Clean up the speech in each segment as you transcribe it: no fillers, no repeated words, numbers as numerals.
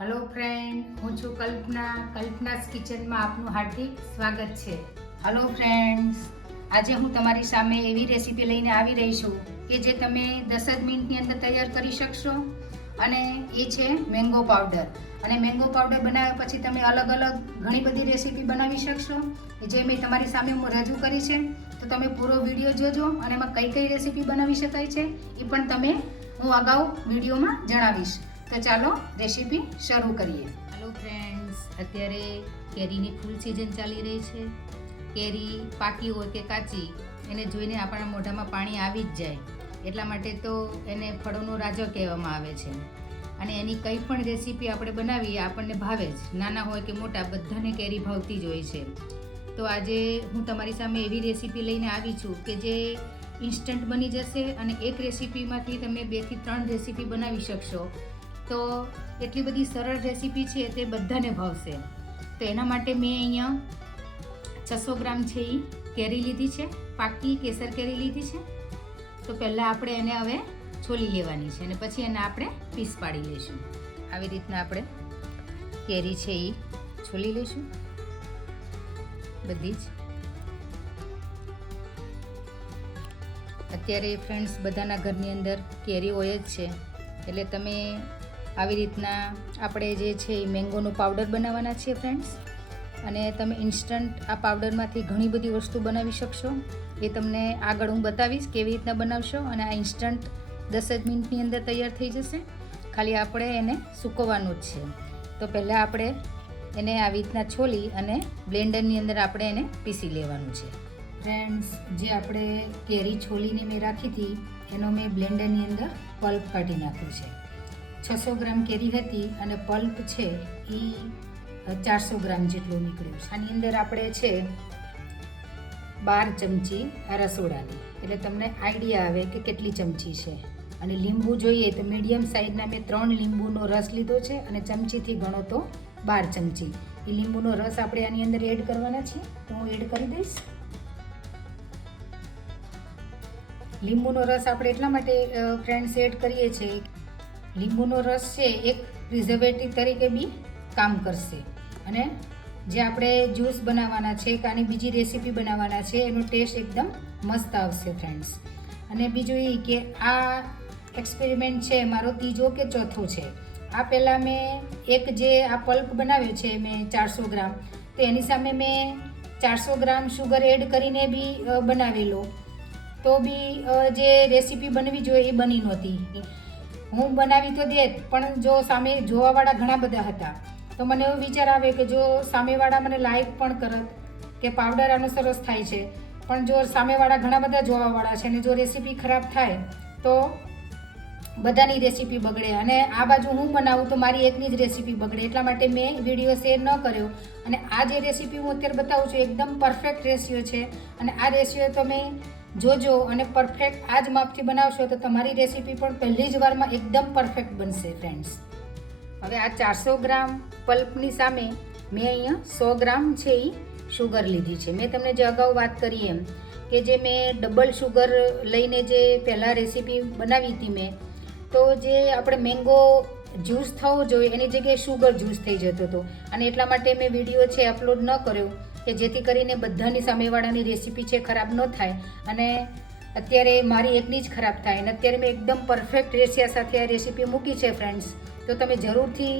Hello friend, હું છું કલ્પનાસ કિચનમાં આપનું હાર્દિક સ્વાગત છે। હેલો ફ્રેન્ડ્સ, આજે હું તમારી સામે એવી રેસીપી લઈને આવી રહી છું કે જે તમે 10 જ મિનિટની અંદર તૈયાર કરી શકશો અને એ છે મેંગો પાવડર। અને મેંગો પાવડર બનાવ્યા પછી તમે અલગ અલગ ઘણી બધી રેસીપી બનાવી શકશો જે મેં તમારી સામે રજૂ કરી છે। તો તમે પૂરો વિડીયો જોજો અને એમાં કઈ કઈ રેસીપી બનાવી શકાય છે એ પણ હું અગાઉ વિડીયોમાં જણાવીશ। તો ચાલો રેસીપી શરૂ કરીએ। હેલો ફ્રેન્ડ્સ, અત્યારે કેરીની ફૂલ સિઝન ચાલી રહી છે। કેરી પાકી હોય કે કાચી એને જોઈને આપણા મોઢામાં પાણી આવી જ જાય, એટલા માટે તો એને ફળોનો રાજો કહેવામાં આવે છે। અને એની કંઈ પણ રેસીપી આપણે બનાવીએ આપણને ભાવે જ, નાના હોય કે મોટા બધાને કેરી ભાવતી જ હોય છે। તો આજે હું તમારી સામે એવી રેસીપી લઈને આવી છું કે જે ઇન્સ્ટન્ટ બની જશે અને એક રેસીપીમાંથી તમે 2 થી 3 રેસીપી બનાવી શકશો। તો એટલી બધી સરળ રેસીપી છે તે બધાને ભાવશે। તો એના માટે મેં અહીંયા 600 ગ્રામ છે એ કેરી લીધી છે, પાકી કેસર કેરી લીધી છે। તો પહેલાં આપણે એને હવે છોલી લેવાની છે અને પછી એને આપણે પીસ પાડી લઈશું। આવી રીતના આપણે કેરી છે એ છોલી લઈશું બધી જ। અત્યારે ફ્રેન્ડ્સ બધાના ઘરની અંદર કેરી હોય જ છે, એટલે તમે આવી રીતના આપણે જે છે એ મેંગોનો પાવડર બનાવવાના છે ફ્રેન્ડ્સ। અને તમે ઇન્સ્ટન્ટ આ પાવડરમાંથી ઘણી બધી વસ્તુ બનાવી શકશો, એ તમને આગળ હું બતાવીશ કેવી રીતના બનાવશો। અને આ ઇન્સ્ટન્ટ 10 જ મિનિટની અંદર તૈયાર થઈ જશે, ખાલી આપણે એને સૂકવવાનું જ છે। તો પહેલાં આપણે એને આવી રીતના છોલી અને બ્લેન્ડરની અંદર આપણે એને પીસી લેવાનું છે ફ્રેન્ડ્સ। જે આપણે કેરી છોલીને મેં રાખી હતી એનો મેં બ્લેન્ડરની અંદર પલ્પ કાઢી નાખ્યો છે। 600 ગ્રામ કેરી હતી અને પલ્પ છે એ 400 ગ્રામ જેટલું નીકળ્યું છે। આની અંદર આપણે છે 12 ચમચી રસોડાની, એટલે તમને આઈડિયા આવે કે કેટલી ચમચી છે। અને લીંબુ જોઈએ તો મીડિયમ સાઇઝના મેં 3 લીંબુનો રસ લીધો છે અને ચમચીથી ગણો તો 12 ચમચી એ લીંબુનો રસ આપણે આની અંદર એડ કરવાના છીએ। તો હું એડ કરી દઈશ। લીંબુનો રસ આપણે એટલા માટે ફ્રેન્ડ્સ એડ કરીએ છીએ, લીંબુનો રસ છે એક પ્રિઝર્વેટિવ તરીકે બી કામ કરશે અને જે આપણે જ્યુસ બનાવવાના છે કે આની બીજી રેસીપી બનાવવાના છે એનો ટેસ્ટ એકદમ મસ્ત આવશે ફ્રેન્ડ્સ। અને બીજું એ કે આ એક્સપેરિમેન્ટ છે મારો 3જો કે 4થો છે। આ પહેલાં મેં એક જે આ પલ્પ બનાવ્યો છે મેં 400 ગ્રામ, તો એની સામે મેં 400 ગ્રામ શુગર એડ કરીને બી બનાવેલો, તો બી જે રેસીપી બનવી જોઈએ એ બની નહોતી। હું બનાવી તો દે પણ જો સામે જોવાવાળા ઘણા બધા હતા, તો મને એવો વિચાર આવે કે જો સામેવાળા મને લાઈક પણ કરત કે પાવડર આનો સરસ થાય છે, પણ જો સામેવાળા ઘણા બધા જોવાવાળા છે અને જો રેસીપી ખરાબ થાય તો બધાની રેસીપી બગડે અને આ બાજુ હું બનાવું તો મારી એકની જ રેસીપી બગડે, એટલા માટે મેં વિડીયો શેર ન કર્યો। અને આ જે રેસીપી હું અત્યારે બતાવું છું એકદમ પરફેક્ટ રેશિયો છે અને આ રેશિયો તમે જોજો અને પરફેક્ટ આ જ માપથી બનાવશો તો તમારી રેસીપી પણ પહેલી જ વારમાં એકદમ પરફેક્ટ બનશે ફ્રેન્ડ્સ। હવે આ 400 ગ્રામ પલ્પની સામે મેં અહીંયા 100 ગ્રામ છે એ શુગર લીધી છે। મેં તમને જે અગાઉ વાત કરી એમ કે જે મેં ડબલ શુગર લઈને જે પહેલાં રેસીપી બનાવી હતી મેં, તો જે આપણે મેંગો જ્યુસ થવો જોઈએ એની જગ્યાએ શુગર જ્યુસ થઈ જતો હતો અને એટલા માટે મેં વિડીયો છે અપલોડ ન કર્યો કે જેથી કરીને બધાની સામેવાળાની રેસીપી છે ખરાબ ન થાય અને અત્યારે મારી એકની જ ખરાબ થાય। અને અત્યારે મેં એકદમ પરફેક્ટ રેશિયા સાથે આ રેસીપી મૂકી છે ફ્રેન્ડ્સ, તો તમે જરૂરથી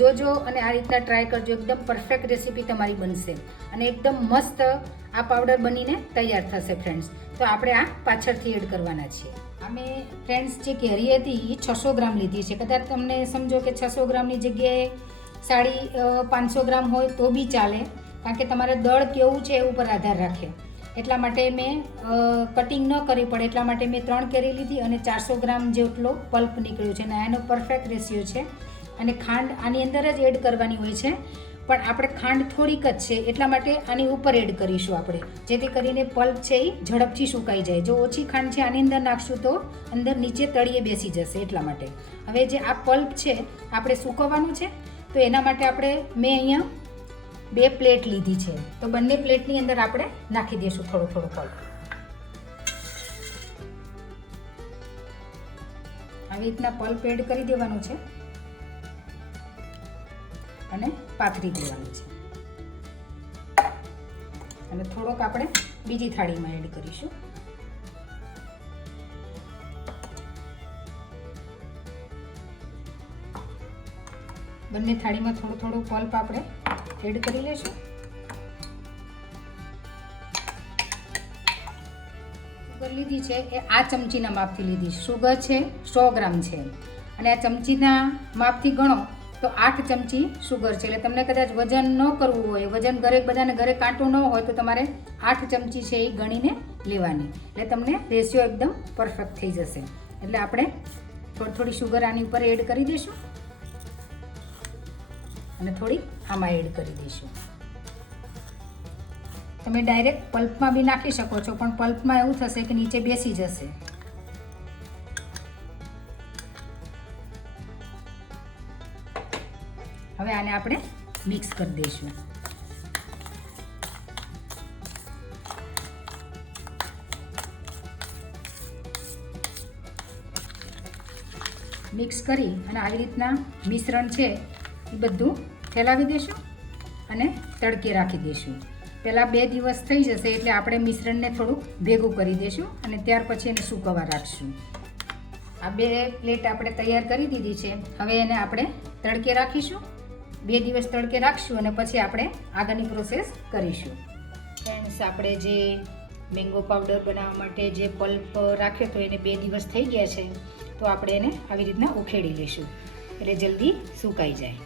જોજો અને આ રીતના ટ્રાય કરજો, એકદમ પરફેક્ટ રેસીપી તમારી બનશે અને એકદમ મસ્ત આ પાવડર બનીને તૈયાર થશે ફ્રેન્ડ્સ। તો આપણે આ પાછળથી એડ કરવાના છીએ। અમે ફ્રેન્ડ્સ જે કેરી હતી એ 600 ગ્રામ લીધી છે, કદાચ તમને સમજો કે 600 ગ્રામની જગ્યાએ 550 ગ્રામ હોય તો બી ચાલે, કારણ કે તમારે દળ કેવું છે એ ઉપર આધાર રાખે, એટલા માટે મેં કટિંગ ન કરવી પડે એટલા માટે મેં 3 કેરી લીધી અને 400 ગ્રામ જેટલો પલ્પ નીકળ્યો છે અને આનો પરફેક્ટ રેશિયો છે। અને ખાંડ આની અંદર જ એડ કરવાની હોય છે, પણ આપણે ખાંડ થોડીક જ છે એટલા માટે આની ઉપર એડ કરીશું આપણે, જેથી કરીને પલ્પ છે એ ઝડપથી સુકાઈ જાય। જો ઓછી ખાંડ છે આની અંદર નાખશું તો અંદર નીચે તળિયે બેસી જશે, એટલા માટે। હવે જે આ પલ્પ છે આપણે સૂકવવાનું છે, તો એના માટે મેં અહીંયા 2 પ્લેટ લીધી છે, તો બંને પ્લેટની અંદર આપણે નાખી દઈશું થોડો થોડો પલ્પ। આવી રીતના પલ્પ એડ કરી દેવાનું છે। અને પાથરી દેવાનું છે. અને થોડોક આપણે બીજી થાળીમાં એડ કરીશું. બંને થાળીમાં થોડો થોડો પલ્પ આપણે એડ કરી લેશું. શુગર લીધી છે એ આ ચમચીના માપથી લીધી. શુગર છે 100 ગ્રામ છે અને આ ચમચીના માપથી ગણો તો 8 ચમચી શુગર છે. એટલે તમને કદાચ વજન ન કરવું હોય, વજન બધાને ઘરે કાંટો ન હોય તો તમારે 8 ચમચી છે એ ગણીને લેવાની. એટલે તમને રેશિયો એકદમ પરફેક્ટ થઈ જશે. એટલે આપણે થોડી શુગર આની ઉપર એડ કરી દઈશું અને થોડી આમાં એડ કરી દઈશું. તમે ડાયરેક્ટ પલ્પમાં બી નાખી શકો છો, પણ પલ્પમાં એવું થશે કે નીચે બેસી જશે. હવે આને આપણે મિક્સ કરી દઈશું. મિક્સ કરી અને આવી રીતના મિશ્રણ છે એ બધું ફેલાવી દઈશું અને તડકે રાખી દઈશું. પહેલાં 2 દિવસ થઈ જશે એટલે આપણે મિશ્રણને થોડુંક ભેગું કરી દઈશું અને ત્યાર પછી એને સૂકવવા રાખશું. આ 2 પ્લેટ આપણે તૈયાર કરી દીધી છે. હવે એને આપણે તડકે રાખીશું. 2 દિવસ તડકે રાખશું અને પછી આપણે આગળની પ્રોસેસ કરીશું. ફ્રેન્ડ્સ, આપણે જે મેંગો પાવડર બનાવવા માટે જે પલ્પ રાખ્યો તો એને 2 દિવસ થઈ ગયા છે. તો આપણે એને આવી રીતના ઉખેડી લઈશું એટલે જલ્દી સુકાઈ જાય.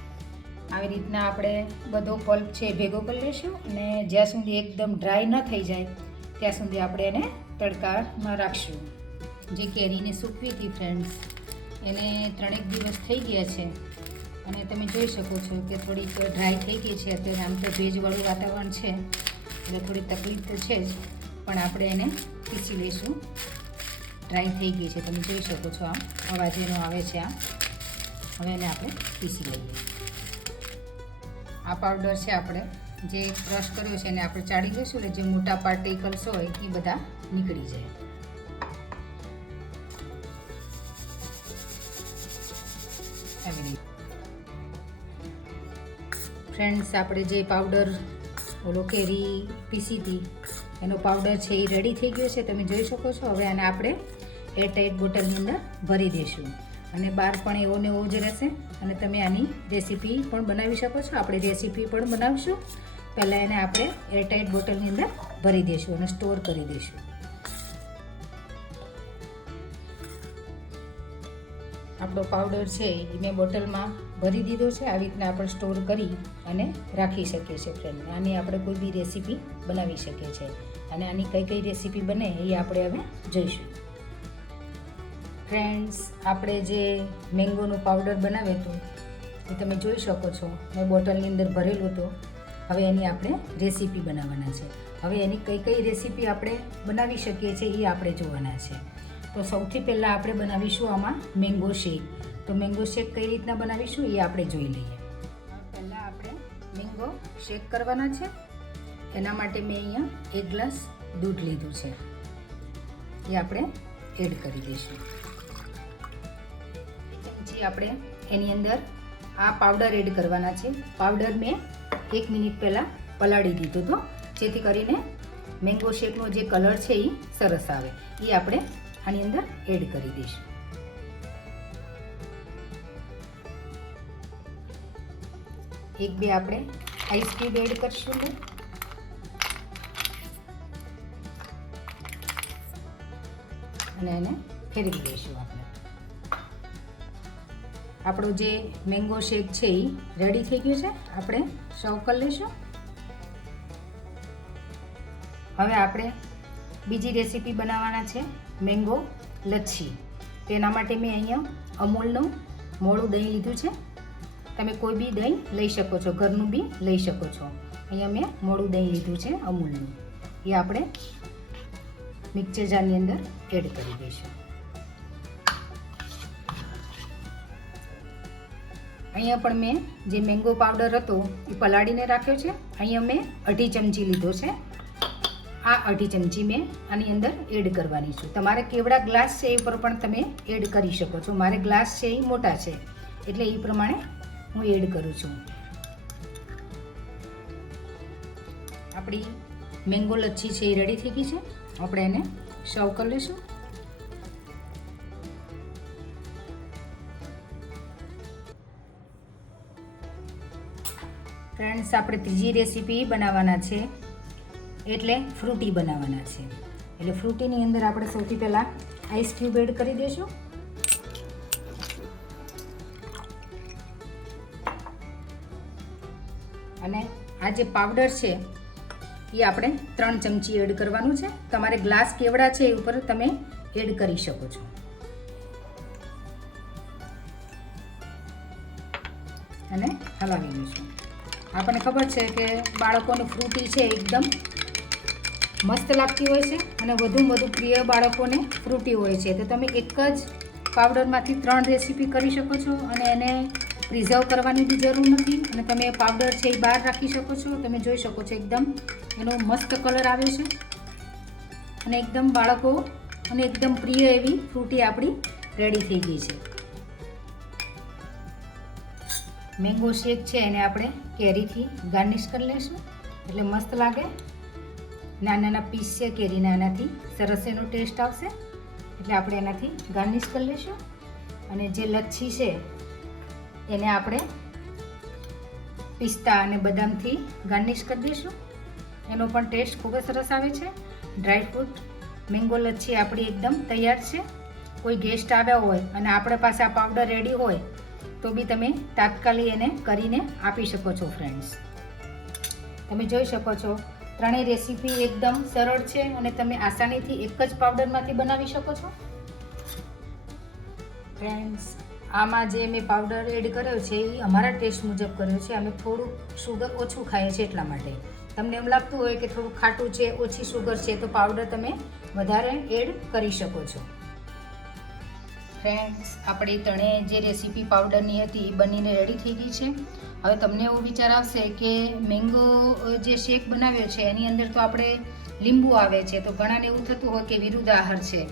આવી રીતના આપણે બધો પલ્પ છે ભેગો કરી લઈશું અને જ્યાં સુધી એકદમ ડ્રાય ન થઈ જાય ત્યાં સુધી આપણે એને તડકામાં રાખશું. જે કેરીને સૂકવી હતી ફ્રેન્ડ્સ, એને 3 દિવસ થઈ ગયા છે અને તમે જોઈ શકો છો કે થોડીક ડ્રાય થઈ ગઈ છે. અત્યારે આમ તો ભેજવાળું વાતાવરણ છે એટલે થોડી તકલીફ તો છે જ, પણ આપણે એને પીસી લઈશું. ડ્રાય થઈ ગઈ છે, તમે જોઈ શકો છો. આમ અવાજ એનો આવે છે. હવે એને આપણે પીસી લઈએ. આ પાવડર છે આપણે જે ક્રશ કર્યો છે એને આપણે ચાળી લઈશું એટલે જે મોટા પાર્ટિકલ્સ હોય એ બધા નીકળી જાય. આવી રીતે ફ્રેન્ડ્સ, આપણે જે પાવડર ઓલો કેરી પીસી હતી એનો પાવડર છે એ રેડી થઈ ગયો છે, તમે જોઈ શકો છો. હવે આને આપણે એરટાઈટ બોટલની અંદર ભરી દઈશું અને બહાર પણ એવો ને એવો જ રહેશે અને તમે આની રેસીપી પણ બનાવી શકો છો. આપણે રેસીપી પણ બનાવીશું. પહેલાં એને આપણે એરટાઈટ બોટલની અંદર ભરી દઈશું અને સ્ટોર કરી દઈશું. આપણો પાવડર છે એ મેં બોટલમાં ભરી દીધો છે. આવી રીતના આપણે સ્ટોર કરી અને રાખી શકીએ છીએ. ફ્રેન્ડ, આની આપણે કોઈ બી રેસીપી બનાવી શકીએ છીએ અને આની કઈ રેસીપી બને એ આપણે હવે જોઈશું. ફ્રેન્ડ્સ, આપણે જે મેંગોનું પાવડર બનાવ્યું હતું એ તમે જોઈ શકો છો. મેં બોટલની અંદર ભરેલું હતું. હવે એની આપણે રેસીપી બનાવવાના છે. હવે એની કઈ રેસીપી આપણે બનાવી શકીએ છીએ એ આપણે જોવાના છે. તો સૌથી પહેલાં આપણે બનાવીશું આમાં મેંગો શેક. તો મેંગો શેક કઈ રીતના બનાવીશું એ આપણે જોઈ લઈએ. પહેલાં આપણે મેંગો શેક કરવાના છે. એના માટે મેં અહીંયા 1 ગ્લાસ દૂધ લીધું છે, એ આપણે એડ કરી દઈશું. ચમચી આપણે એની અંદર આ પાવડર એડ કરવાના છે. પાવડર મેં 1 મિનિટ પહેલાં પલાળી દીધું હતો જેથી કરીને મેંગો શેકનો જે કલર છે એ સરસ આવે. એ આપણે આની અંદર એડ કરી દઈશું. એક બે આપણે આઈસ ક્યુબ એડ કરીશું અને એને ફેરવી દઈશું. આપણો જે મેંગો શેક છે એ રેડી થઈ ગયું છે. આપણે સર્વ કરી લઈશું. હવે આપણે બીજી રેસીપી બનાવવાના છે મેંગો લચ્છી. તેના માટે મેં અહીંયા અમૂલનું મોળું દહીં લીધું છે. તમે કોઈ બી દહીં લઈ શકો છો, ઘરનું બી લઈ શકો છો. અહીંયા મેં મોળું દહીં લીધું છે અમૂલનું. એ આપણે મિક્સર જારની અંદર એડ કરી દઈશું. અહીંયા પણ મેં જે મેંગો પાવડર હતો એ પલાળીને રાખ્યો છે. અહીંયા મેં 2.5 ચમચી લીધો છે. આ 2.5 ચમચી મેં આની અંદર એડ કરવાની છું. તમારે કેવડા ગ્લાસ છે એ પર પણ તમે એડ કરી શકો છો. મારે ગ્લાસ છે એ મોટા છે એટલે એ પ્રમાણે હું એડ કરું છું. આપણી મેંગો લચ્છી છે એ રેડી થઈ ગઈ છે. આપણે એને સર્વ કરી લઈશું. ફ્રેન્ડ્સ, આપણે ત્રીજી રેસીપી બનાવવાના છે, એટલે ફ્રૂટી બનાવવાના છે. એટલે ફ્રૂટીની અંદર આપણે સૌથી પહેલાં આઈસ ક્યુબ એડ કરી દઈશું. અને આ જે પાવડર છે એ આપણે 3 ચમચી એડ કરવાનું છે. તમારે ગ્લાસ કેવડા છે એ ઉપર તમે એડ કરી શકો છો. અને હલાવી દઈશું. આપણને ખબર છે કે બાળકોને ફ્રૂટી છે એકદમ મસ્ત લાગતી હોય છે અને વધુમાં વધુ પ્રિય બાળકોને ફ્રૂટી હોય છે. તો તમે એક જ પાવડરમાંથી 3 રેસીપી કરી શકો છો અને એને પ્રિઝર્વ કરવાની બી જરૂર નથી. અને તમે પાવડર છે એ બહાર રાખી શકો છો. તમે જોઈ શકો છો એકદમ એનો મસ્ત કલર આવ્યો છે અને એકદમ બાળકો અને એકદમ પ્રિય એવી ફ્રૂટી આપણી રેડી થઈ ગઈ છે. મેંગો શેક છે એને આપણે કેરીથી ગાર્નિશ કરી લઈશું એટલે મસ્ત લાગે. નાના નાના પીસ છે કેરીના, એનાથી સરસ એનો ટેસ્ટ આવશે. એટલે આપણે એનાથી ગાર્નિશ કરી લઈશું. અને જે લચ્છી છે એને આપણે પિસ્તા અને બદામથી ગાર્નિશ કરી દઈશું. એનો પણ ટેસ્ટ ખૂબ જ સરસ આવે છે. ડ્રાયફ્રૂટ મેંગો લચ્છી આપણી એકદમ તૈયાર છે. કોઈ ગેસ્ટ આવ્યા હોય અને આપણા પાસે આ પાવડર રેડી હોય તો બી તમે તાત્કાલિક એને કરીને આપી શકો છો. ફ્રેન્ડ્સ, તમે જોઈ શકો છો ત્રણેય રેસીપી એકદમ સરળ છે અને તમે આસાનીથી એક જ પાવડરમાંથી બનાવી શકો છો. ફ્રેન્ડ્સ, આમાં જે મેં પાવડર એડ કર્યો છે એ અમારા ટેસ્ટ મુજબ કર્યો છે. અમે થોડું શુગર ઓછું ખાઈએ છીએ એટલા માટે. તમને એમ લાગતું હોય કે થોડું ખાટું છે, ઓછી શુગર છે, તો પાવડર તમે વધારે એડ કરી શકો છો. ફ્રેન્ડ્સ, આપણી ત્રણેય જે રેસીપી પાવડરની હતી એ બનીને રેડી થઈ ગઈ છે. હવે તમને એવો વિચાર આવશે કે મેંગો જે શેક બનાવ્યો છે એની અંદર તો આપણે લીંબુ આવે છે, તો ઘણાને એવું થતું હોય કે વિરુદ્ધ આહાર છે.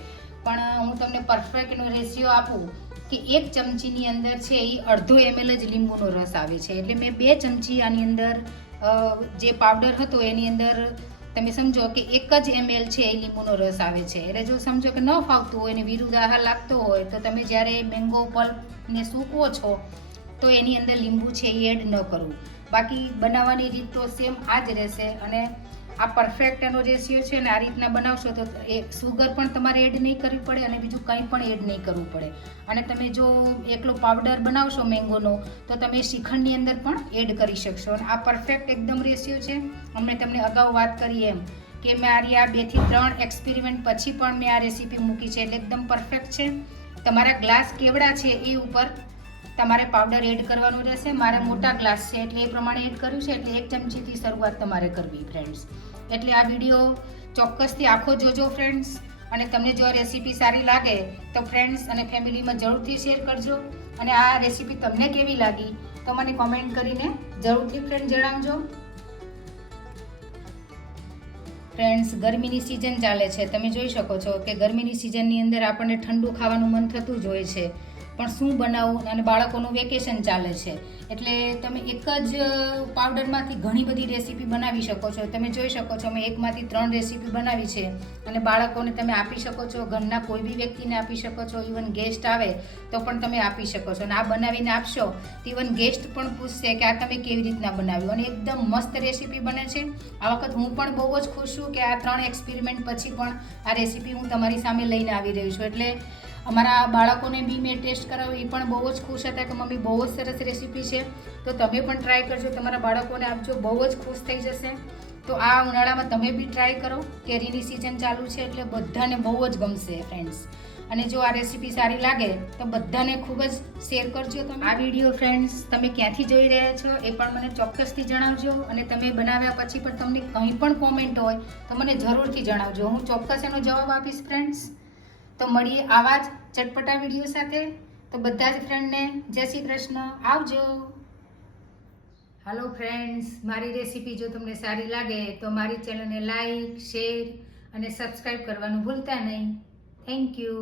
પણ હું તમને પરફેક્ટનો રેશિયો આપું કે 1 ચમચીની અંદર છે એ અડધો ml જ લીંબુનો રસ આવે છે. એટલે મેં 2 ચમચી આની અંદર જે પાવડર હતો એની અંદર તમે સમજો કે 1 જ ml છે એ લીંબુનો રસ આવે છે. એટલે જો સમજો કે ન ફાવતું હોય ને વિરુદ્ધ આહાર લાગતો હોય તો તમે જ્યારે મેંગો પલ્પને સૂકવો છો તો એની અંદર લીંબુ છે એ એડ ન કરવું. બાકી બનાવવાની રીત તો સેમ આ જ રહેશે. અને આ પરફેક્ટ એનો રેશિયો છે ને આ રીતના બનાવશો તો એ સુગર પણ તમારે એડ નહીં કરવી પડે અને બીજું કંઈ પણ એડ નહીં કરવું પડે. અને તમે જો એકલો પાવડર બનાવશો મેંગોનો તો તમે શ્રીખંડની અંદર પણ એડ કરી શકશો. અને આ પરફેક્ટ એકદમ રેશિયો છે. અમે તમને અગાઉ વાત કરી એમ કે મારી આ 2 થી 3 એક્સપેરિમેન્ટ પછી પણ મેં આ રેસીપી મૂકી છે. એટલે એકદમ પરફેક્ટ છે. તમારા ગ્લાસ કેવડા છે એ ઉપર તમારે પાવડર એડ કરવાનું રહેશે. મારે મોટા ગ્લાસ છે એટલે એ પ્રમાણે એડ કર્યું છે. એટલે 1 ચમચીથી શરૂઆત તમારે કરવી. ફ્રેન્ડ્સ, એટલે આ વિડીયો ચોક્કસથી આખો જોજો ફ્રેન્ડ્સ. અને તમને જો આ રેસીપી સારી લાગે તો ફ્રેન્ડ્સ અને ફેમિલીમાં જરૂરથી શેર કરજો. અને આ રેસીપી તમને કેવી લાગી તો મને કોમેન્ટ કરીને જરૂરથી ફ્રેન્ડ જણાવજો. ફ્રેન્ડ્સ, ગરમીની સિઝન ચાલે છે. તમે જોઈ શકો છો કે ગરમીની સિઝનની અંદર આપણને ઠંડુ ખાવાનું મન થતું જ હોય છે. પણ શું બનાવવું, અને બાળકોનું વેકેશન ચાલે છે એટલે તમે એક જ પાવડરમાંથી ઘણી બધી રેસીપી બનાવી શકો છો. તમે જોઈ શકો છો મેં 1માંથી 3 રેસીપી બનાવી છે અને બાળકોને તમે આપી શકો છો. ઘરના કોઈ બી વ્યક્તિને આપી શકો છો. ઇવન ગેસ્ટ આવે તો પણ તમે આપી શકો છો. અને આ બનાવીને આપશો તો ઇવન ગેસ્ટ પણ પૂછશે કે આ તમે કેવી રીતના બનાવ્યું. અને એકદમ મસ્ત રેસીપી બને છે. આ વખત હું પણ બહુ જ ખુશ છું કે આ 3 એક્સપેરિમેન્ટ પછી પણ આ રેસીપી હું તમારી સામે લઈને આવી રહી છું. એટલે અમારા બાળકોને બી મેં ટેસ્ટ કરાવ્યું, એ પણ બહુ જ ખુશ હતા કે મમ્મી બહુ જ સરસ રેસીપી છે. તો તમે પણ ટ્રાય કરજો, તમારા બાળકોને આપજો, બહુ જ ખુશ થઈ જશે. તો આ ઉનાળામાં તમે બી ટ્રાય કરો. કેરીની સિઝન ચાલુ છે એટલે બધાને બહુ જ ગમશે ફ્રેન્ડ્સ. અને જો આ રેસીપી સારી લાગે તો બધાને ખૂબ જ શેર કરજો. તમે આ વિડીયો ફ્રેન્ડ્સ તમે ક્યાંથી જોઈ રહ્યા છો એ પણ મને ચોક્કસથી જણાવજો. અને તમે બનાવ્યા પછી પણ તમને કંઈ પણ કોમેન્ટ હોય તો મને જરૂરથી જણાવજો. હું ચોક્કસ એનો જવાબ આપીશ ફ્રેન્ડ્સ. તો મળીએ આવા જ ચટપટા વિડીયો સાથે. તો બધા જ ફ્રેન્ડને જય શ્રી કૃષ્ણ, આવજો. હાલો ફ્રેન્ડ્સ, મારી રેસીપી જો તમને સારી લાગે તો મારી ચેનલને લાઈક, શેર અને સબસ્ક્રાઈબ કરવાનું ભૂલતા નહીં. Thank you.